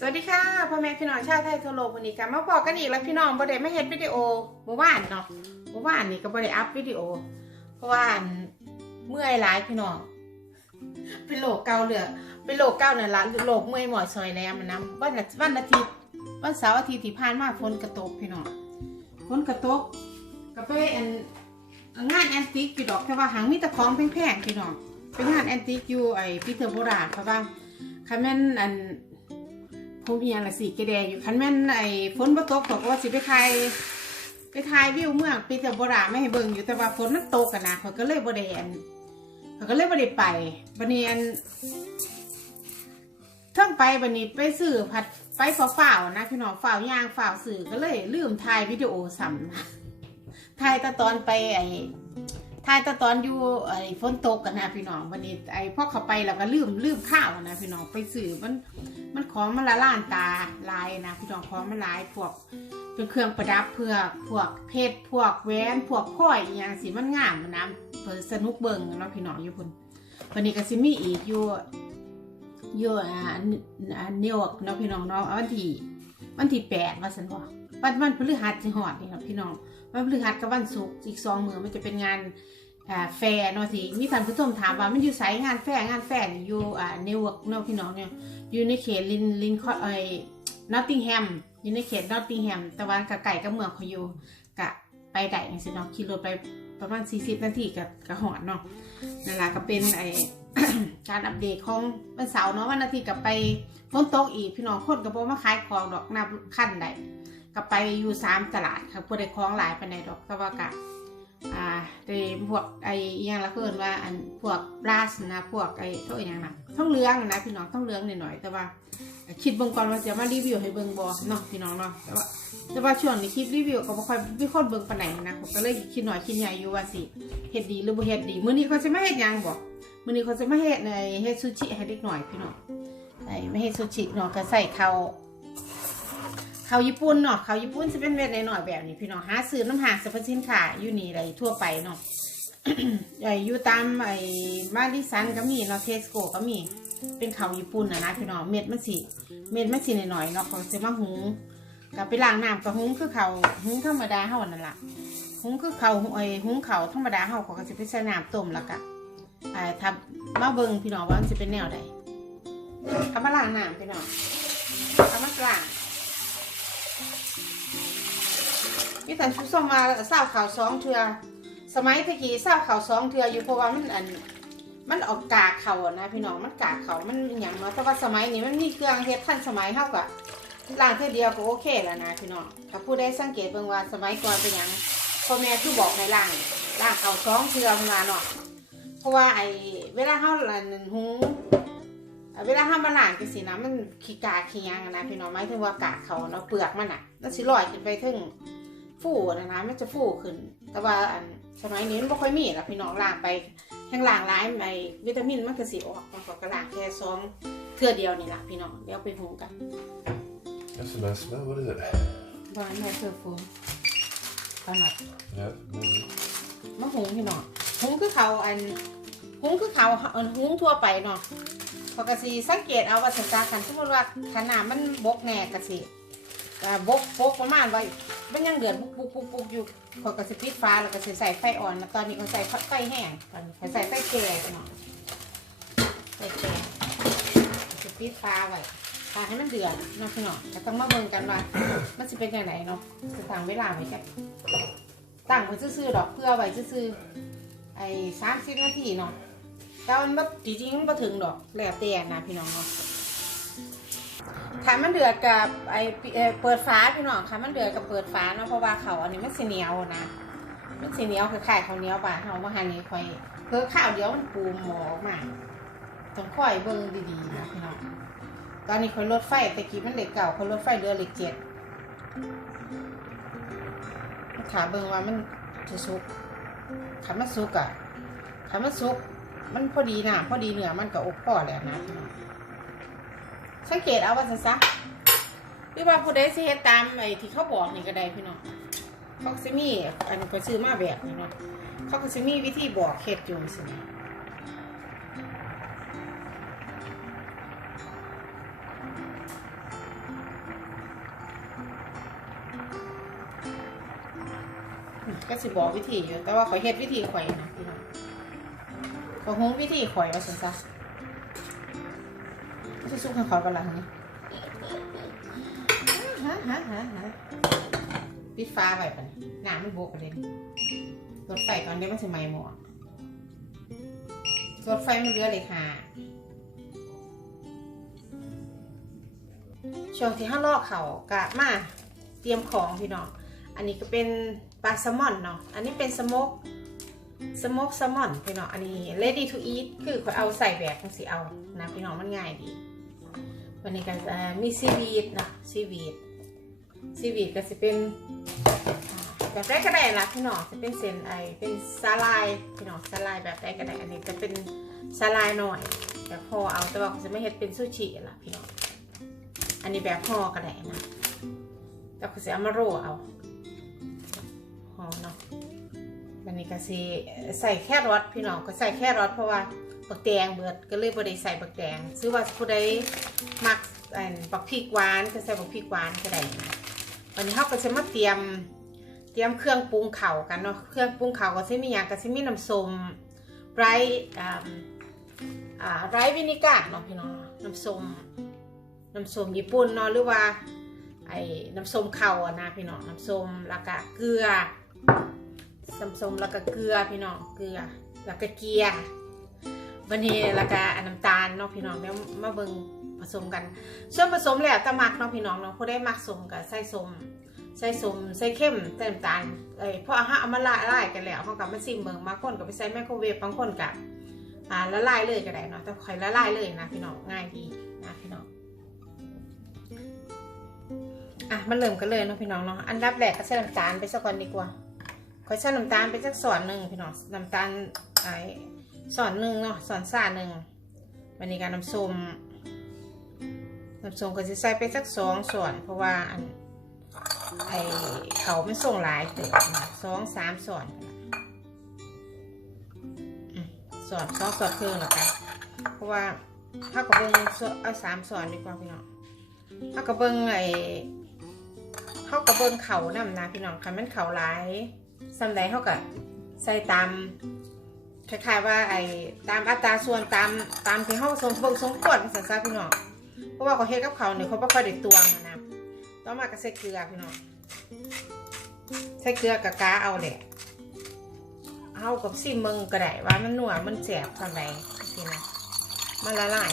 สวัสดีค่ะพ่อแม่พี่น้องชาวไทยทั่วโลกวันนี้กันมาบอกกันอีกแล้วพี่น้องบ่ได้มาเฮ็ดวิดีโอเมื่อวานเนาะเมื่อวานนี่ก็บ่ได้อัพวิดีโอ เพราะว่าเมื่อยหลายพี่น้องเป็นโรคเกาเหลือเป็นโรคเกาเนี่ยละโรคเมื่อยหมอยซอยแลมันนะวันอาวันอาทิตย์วันเสาร์อาทิตย์ที่ผ่านมาฝนกระตกพี่น้องฝนกระตกก็ไปอันงานแอนติกอยู่ดอกแต่ว่าหางมีต่ของแพงๆพี่น้องเป็นงานแอนติกอยู่ไอ้พิเทอร์โบราณเพราะว่าคันแมนอัน ผมเอียละสิกระแดงอยู่คันแม่นไอ้ฝนบ่ตกบอกว่าสิไปถ่ายไปถ่ายวิวเมืองปีแต่โบราณไม่ให้เบิ่งอยู่แต่ว่าฝนมันตกกันนะเขาก็เลยบ่ได้อันเขาก็เลยบ่ได้ไปบัดนี้อันเทั้งไปบัดนี้ไปซื้อผัดไปฝ่าวๆนะพี่น้องฝ่าวย่างฝ่าวสื่อก็เลยลืมถ่ายวิดีโอซ้ำนะถ่ายแต่ตอนไปไอ้ ถ่ายแต่ตอนอยู่ไอ้ฝนตกกันนะพี่น้องวันนี้ไอ้พ่อเขาไปแล้วก็ลืมลืมข้าวนะพี่น้องไปซื้อมันมันของมันละล่านตาลายนะพี่น้องของมันลายพวกเป็นเครื่องประดับเพื่อพวกเพชรพวกแหวนพวกพ้อยอย่างสิมันงามนะเปิดสนุกเบิ่งเนาะพี่น้องอยู่พุ่นวันนี้ก็สิมีอีกอยู่อยู่อ่านิวยอร์กเนาะพี่น้องเนาะวันที่วันที่แปดว่าสันบอกวันวันพฤหัสสิหอดนี่ครับพี่น้อง วันพฤหัสกับวันศุกร์อีกสองมือมันจะเป็นงานแฟร์เนาะสิมีท่านผู้ชมถามว่ามันอยู่ไสงานแฟร์งานแฟร์อยู่อ่านิวยอร์กเนาะพี่น้องเนี่ยอยู่ในเขตลินลินคอไอ้นอตติงแฮมอยู่ในเขตนอตติงแฮมตะวันกับไก่กับเมืองเขาอยู่กะไปได้อย่างสิเนาะขี่รถไปประมาณ 40 นาทีกับกับหอดเนาะนั่นแหละก็เป็นไอ การอัปเดตของวันเสาร์เนาะวันอาทิตย์กับไปฝนตกอีกพี่น้องคนกับโบมาขายของดอกนับขั้นได้ก็ไปอยู่สามตลาดค่ะพวกได้ของหลายไปในดอกแต่ว่ากะอ่าได้พวกไอ้ยังละเพิ่นว่าอันพวกบราสนะพวกไอ้ตัวอย่างนะท่องเรืองนะพี่น้องท่องเรืองหน่อยๆแต่ว่าคิดเบิ่งก่อนว่าจะมารีวิวให้เบิ่งบ่เนาะพี่น้องเนาะแต่ว่าแต่ว่าช่วงนี้คลิปรีวิวก็บ่ค่อยมีคนเบิ่งปานไหนนะผมก็เลยคิดหน่อยคิดใหญ่อยู่ว่าสิเฮ็ดดีหรือบ่เฮ็ดดีมื้อนี้เขาจะมาเฮ็ดยังบ่ มื้อนี้เขาจะมาเฮ็ดในเฮ็ดซูชิให้เด็กหน่อยพี่น้องไอ้ไม่เฮ็ดซูชิเนาะก็ใส่ข้าวข้าวญี่ปุ่นเนาะข้าวญี่ปุ่นจะเป็นเม็ดน้อยแบบนี้พี่น้องหาซื้อน้ำหางสรรพสินค้าอยู่นี่ไรทั่วไปเนาะไอ้อยู่ตามไอ้มาดิสันก็มีเนาะเทสโก้ก็มีเป็นข้าวญี่ปุ่นนะนะพี่น้องเม็ดมันสิเม็ดมันสิหน่อยๆเนาะเขาจะมาหุงกับไปล้างน้ำกับหุงคือเขาหุงธรรมดาเฮานั่นล่ะหุงคือเขาไอ้หุงเขาธรรมดาเฮาเขาก็จะไปใส่น้ำต้มแล้วก็ ไอ้ทำมาเบิงพี่น้องว่ามันจะเป็นแนวใดเอามาล้างน้ำพี่น้องเอามาล้างพี่แต่ชุบส้มมาเศร้าข่าวสองเทือสมัยตะกี้เศร้าข่าวสองเทืออยู่เพราะว่ามันอันมันออกกากเขานะพี่น้องมันกากเขามันอย่างเนาะแต่ว่าสมัยนี้มันมีเครื่องเฮ็ดทันสมัยเท่ากับล้างเท่าเดียวก็โอเคแล้วนะพี่น้องถ้าผู้ได้สังเกตเบิ่งว่าสมัยก่อนเป็นหยังพ่อแม่คือบอกให้ล้างล้างเขาสองเทือมาเนาะ เพราะว่าไอ้เวลาเฮาลันหุงอ่าเวลาเฮามาล้างจังซี่นะมันขี้กากขี้หยังอะนะพี่น้องหมายถึงว่ากากเขาเนาะเปลือกมันน่ะแล้วสิลอยขึ้นไปถึงฟูนะนะมันจะฟูขึ้น แต่ว่าอันสมัยนี้มันบ่ค่อยมีละพี่น้องล้างไปแห้งล้างร้ายไอวิตามินมันก็สิออกมันก็กระล้างแค่ซองเทื่อเดียวนี่ล่ะพี่น้องเดี๋ยวไปหุงกัน That's a nice smell. What is it? บ้านแม่เธอฟูขนาด Yeah. maybe. มะหุงพี่น้อง หุงคือเขาอันหุงคือเขาอันหุงทั่วไปเนาะปกติสังเกตเอาว่าสัญญาคันสมมติว่าขนาดมันบกแน่กระสิอ่าบกบกประมาณไว่ามันยังเดือดบุกบุกบุกบุกอยู่ขอกระสิปิดฟ้าแล้วก็สิใส่ไฟอ่อนแล้วตอนนี้ก็ใส่ไฟแห้งตอนนี้ข้อยใส่ไฟแก่พี่น้องไฟแก่สิปิดฟ้าไว้ทาให้มันเดือดนะพี่น้องก็ต้องมาเบิ่งกันว่ามันจะเป็นยังไงเนาะจะตั้งเวลาไว้แค่ตั้งไว้ซื่อๆดอกเพื่อไว้ซื่อ ไอ้สามสิบนาทีเนาะแต่มันบ่จริงๆมันบ่ถึงดอกแล้วแต่นะพี่น้องเนาะถ้ามันเดือดกับไอ้เปิดฝาพี่น้องค่ะมันเดือดกับเปิดฝาเนาะเพราะว่าเขาอันนี้มันสีเหนียวนะมันสีเหนียวคือไข่เขาวเหนียวป่ะเฮามาหันนี้ค่อยเพิ่ข้าวเดียวมันปูหมอออกมาต้องค่อยเบิ่งดีๆนะพี่น้องตอนนี้คนรถไฟแต่กี้มันเหล็กเก่าคนรถไฟเรือเหล็กเจ็ดขาเบิ่งว่ามันจะสุก ขามันสุกอะขามันสุก มันพอดีนะพอดีเนื้อมันก็อบพ่อแล้วนะสังเกตเอาว่าซะซะหรือว่าผู้ใดสิเฮ็ดตามไอ้ที่เขาบอกนี่ก็ได้พี่น้องเขาก็สิมีอันก็ซื้อมาแบบนี้เนาะเขาก็สิมีวิธีบอกเฮ็ดอยู่สินะ ก็สิบอกวิธีอยู่แต่ว่าข่อยเฮ็ดวิธีข่อยนะพี่น้องข่อยฮงวิธีข่อยว่าซั่นซะสิสุกให้ข่อยบ่ล่ะนี่ฮะฮะฮะฮะปิดฟ้าไว้ปะนี่น้ำมันบกเลยรถไฟตอนนี้มันสิไหม้หมดรถไฟมันเรือเลยค่ะช่วงที่ห้าลอกเขากะมาเตรียมของพี่น้อง อันนี้ก็เป็น ปลาแซลมอนเนาะ อันนี้เป็นสโมกสโมกแซลมอนพี่น้อง อันนี้ ready to eat คือเขาเอาใส่แบบจังสิเอานะพี่น้องมันง่ายดี วันนี้ก็จะมีซีวีดนะซีวีดซีวีดก็จะเป็นแบบได้ก็ได้ละพี่น้องจะเป็นเซนไอเป็นสาลายพี่น้องสาลายแบบได้ก็ได้อันนี้จะเป็นสาลายหน่อยแบบพอเอาแต่ว่าจะไม่เห็ดเป็นซูชิละพี่น้องอันนี้แบบห่อก็ได้นะแต่เขาจะเอามาโรเอา วันนี้ก็สิใส่แค่รสพี่น้องก็ใส่แค่รสเพราะว่าบักแดงเบิดก็เลยบ่ได้ใส่บักแดงซื้อว่าผู้ใดมักอันบักพริกหวานก็ใส่บักพริกหวานก็ได้นะวันนี้เราก็จะมาเตรียมเตรียมเครื่องปรุงเข่ากันเนาะเครื่องปรุงเข่าก็จะมีอย่างก็จะมีน้ำส้มไรอ่าอ่าไรวินิก้าเนาะพี่น้องน้ำส้มน้ำส้มญี่ปุ่นเนาะหรือว่าไอ้น้ำส้มเข่าอะนะพี่น้องน้ำส้มแล้วก็เกลือ น้ำส้มแล้วก็เกลือพี่น้องเกลือ แล้วก็เกียร์วันนี้แล้วก็อันน้ำตาลเนาะพี่น้องเดี๋ยวมาเบิ่งผสมกัน ส่วนผสมแล้วแต่มักเนาะพี่น้องเนาะผู้ได้มักสมกับใส่สมใส่สมใส่เข้มใส่น้ำตาลเอ้ยพราะอาหารเอามาละลายกันแล้วเขากับมาซิมเบิ่งบาคนก็ไปใส่ไมโครเวฟบางคนกับอ่าละลายเลยก็ได้เนาะแต่คอยละลายเลยนะพี่น้องง่ายดีนะพี่น้องอะมาเริ่มกันเลยเนาะพี่น้องเนาะอันดับแรกก็ใส่น้ำตาลไปสักก่อนดีกว่า ค่อยใส่น้ำตาลไปสักส่วนหนึ่งพี่น้องน้ำตาลไอ้ส่วนหนึ่งเนาะส่วนซ่าหนึ่งวันนี้การน้ำส้มน้ำส้มก็จะใส่ไปสักสองส่วน เพราะว่าอันไอเขาไม่ส่งหลายเตินะสองสามส่วนส่วนสองส่วนครึ่งแล้วกันเพราะว่าถ้ากับเบิ้งส่วนเอาสามส่วนดีกว่าพี่น้องเขากระเบิงไอ้เขากระเบิงเขานำนะพี่น้องคันมันเขาหลาย สำใดเขาก็ใส่ตามคล้ายๆว่าไอ้ตามอัตราส่วนตามตามที่เขาสมเบิงสมควรสันซะพี่น้องเพราะว่าเขาเฮ็ดกับเขาเนี่ยเขาไม่ค่อยได้ตวงนะต้องมากับใส่เกลือพี่น้องใส่เกลือกับกาเอาแหละเอากับซิมเบิงก็ได้ว่ามันหนัวมันแสบทำไรสินะมันละลาย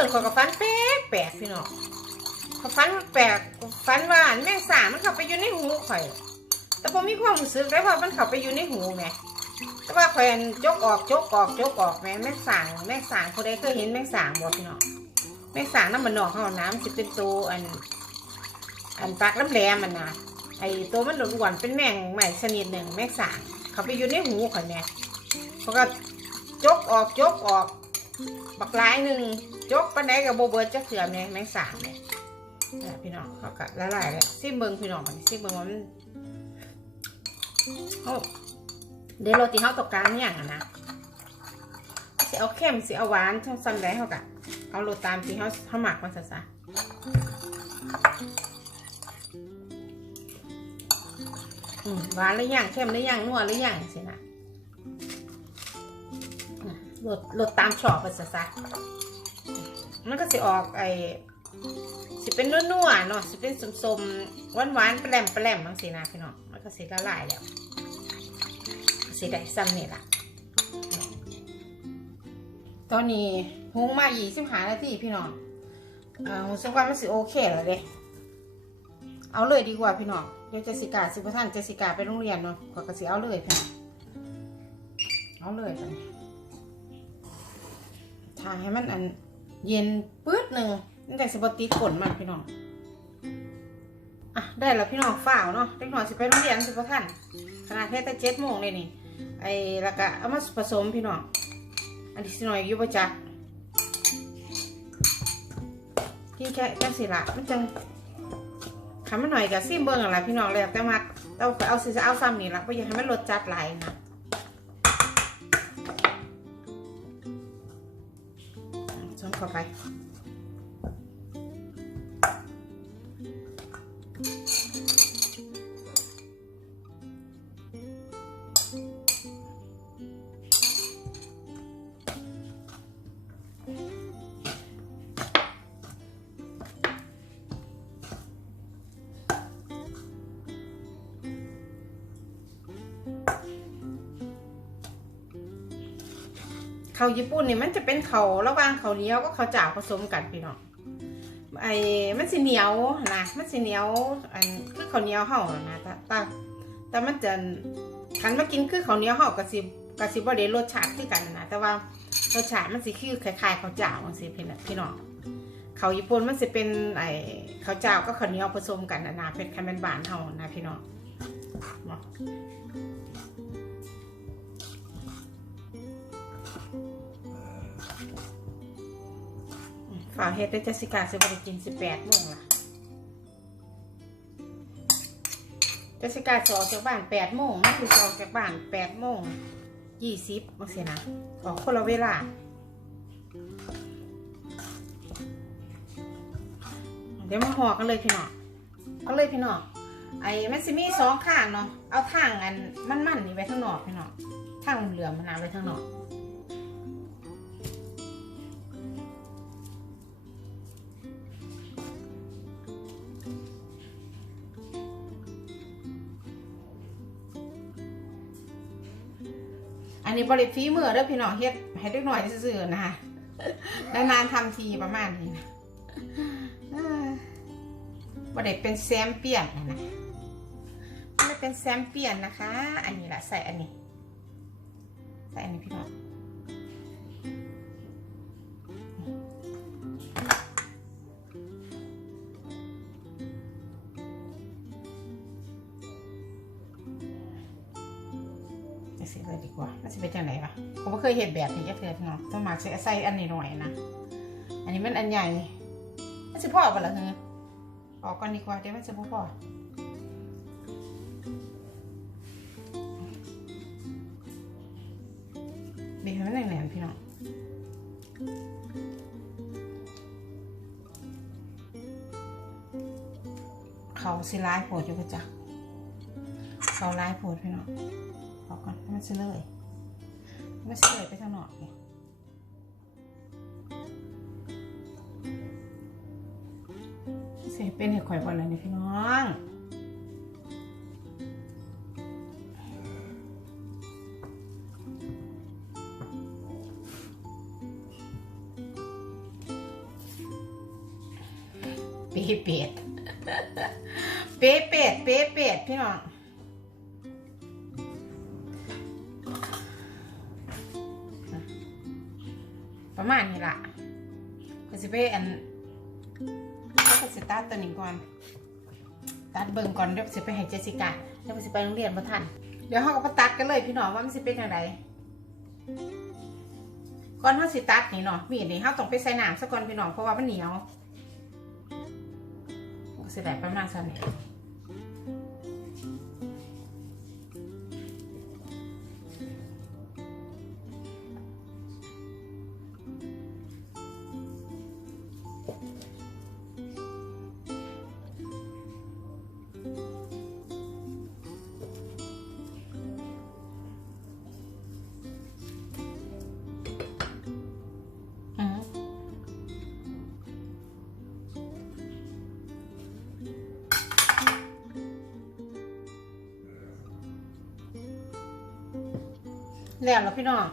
อนขอยกับฟันแปลกแปลกพี่น้องขอยฟันแปลกฟันว่าแมงสามันเข้าไปอยู่ในหูข่อย แต่ผมมีความรู้สึกได้ว่ามันเข้าไปอยู่ในหูไงแต่ว่าข่อยอันจกออกจกออกจกออกแม่แมงสางแมงสางคนใดเคยเห็นแมงสางบ่พี่น้องแมงสางน้ำมันนอกเขาน้ำจะเป็นตัวอัน อันปากแหลมๆมันนะไอตัวมันหลวนเป็นแมงใหม่ชนิดหนึ่งแมงสางเขาไปอยู่ในหูข่อยแม่เขาก็จกออกจกออกบักลายหนึ่ง จกปันไดกับโบเบิร์ตจะเขือแมงแมงสามเนี่ยพี่น้องเขากัละลายเลยซิมเบิงพี่น้องมันซิมเบิงมันโอ้เดี๋ยวโรตีเขาตกกลางเนี่ยงอะนะสิเอาเข้มสิเอาหวานช่องซ้ำได้เขากะเอาโรตามที่เขาเขาหมักมันซะซะหวานหรือยังเข้มหรือยังนัวหรือยังสินะโหลดโหลดตามชอบไปซะซะ มันก็สิออกไอสิเป็นนัวๆเนาะสิเป็นสมๆหวานๆแปลมแปลมบางสีนะพี่น้องมันก็สิละลายแล้วสิได้ซ้ำนี่ล่ะตอนนี้หุงมา25นาทีพี่น้องเอ่อหุงสักวันมันสิโอเคแล้วเด้เอาเลยดีกว่าพี่น้องเดี๋ยวเจสิกาสิบท่านเจสิกาไปโรงเรียนเนาะก็ก็สิเอาเลยพี่น้องเอาเลยไปทาให้มันอัน เย็นปื๊ดหนึ่งนี่แต่สปติดขนมันพี่น้องอะได้แล้วพี่น้องฝ้าวเนาะเด็กหน่อยสิไปโรงเรียนสิพ่อท่านขนาดแค่แต่เจ็ดโมงเลยนี่ไอ้ล้วก็เอามาผสมพี่น้องอันที่สิหน่อยอยู่ประจักกินแค่แค่สิละมันจังขันมาหน่อยกับซิมเบิ้งอะไรพี่น้องเลยแต่มาเราเอาสิจะเอาซ้ำนี่ละเพราะอยากให้มันรสจัดไหลนะ ชนเข้าวญี่ปุ่นนี่มันจะเป็นข้าวระหว่างข้าวเหนียวก็ข้าวจ่าผสมกันพี่น้องไอ้มันสิเหนียวนะมันสิเหนียวอันคือข้าวเหนียวเฮานะแต่แต่แต่มันจะคันมากินคือข้าวเหนียวเฮาก็สิก็สิบ่ได้รสชาติคือกันนะแต่ว่ารสชาติมันสิคือคล้ายๆข้าวเจ้าจังซี่พี่น้องพี่น้องข้าวญี่ปุ่นมันสิเป็นไอ้ข้าวเจ้าก็ข้าวเหนียวผสมกันนะเป็นคันเป็นบานเฮานะพี่น้อง ฝ่าเฮ็ดได้เจสสิกาสิบริกินสิบแปดโมงล่ะเจสสิกาจะออกจากบ้านแปดโมงนั่นคือจะออกจากบ้านแปดโมงยี่สิบมาเสียนะออกคนละเวลาเดี๋ยวมาห่อกันเลยพี่น้องเอาเลยพี่น้องไอ้มันสิมีสองข้างเนาะเอาทางอันมันๆนี่ไว้ข้างนอกพี่น้องทางเหลืองมันเอาไว้ข้างนอก อันนี้บริฟีมือเด้อพี่น้องเฮ็ดให้เล็กหน่อยซื่อๆนะคะนานๆทำทีประมาณนี้นะเอ้อบ่ได้เป็นแซมเปียนนะไม่เป็นแซมเปียนนะคะ อันนี้แหละใส่อันนี้ ใส่อันนี้พี่น้อง จะใส่เลยดีกว่ามันจะเป็นจังไหนวะผมไม่เคยเห็นแบบนี้จะเทือพี่น้องต้องมาใส่ใส่อันนี้หน่อยนะ อันนี้มันอันใหญ่มันจะพ่อปะล่ะเฮ้ยออกก่อนดีกว่าเดี๋ยวมันจะบ่พอบีบให้มันแน่นๆพี่น้องเขาสิร้ายโผดอยู่ประจักเขาร้ายโผดพี่น้อง ออกก่อนให้มันเสลยให้มันเสลยไปทางหนอกเนี่ยเสียเป็นเห็ดข่อยบอลเลยนี่พี่น้องเป๊ะเป็ดเป๊ะเป็ดเป๊ะเป็ดพี่น้อง ประมาณนี้ละก็สิไปอันแล้วก็สิตัดตัวนี้ก่อน ตัดเบิ่งก่อนเดี๋ยวสิไปให้เจสิกาเดี๋ยวสิไปโรงเรียนบ่ทัน เดี๋ยวเขาก็ไปตัดกันเลยพี่น้องว่ามันสิเป็นยังไงก่อนเขาสิตัดนี่เนาะมีดนี่เขาต้องไปใส่น้ำซะก่อนพี่น้องเพราะว่ามันเหนียวก็สิได้ประมาณสันนี่ แล้วเหรอพี่น้อง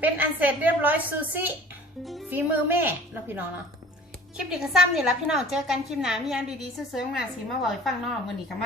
เป็นอันเสร็จเรียบร้อยซูซี่ฝีมือแม่เนาะพี่น้องเนาะ คลิปดีกระซ้ำนี่ละพี่น้อง เจอกันคลิปหน้ามีอย่างดีๆสวยๆงามสีมาบอกฟังเนอกมือนี้ค่ะมา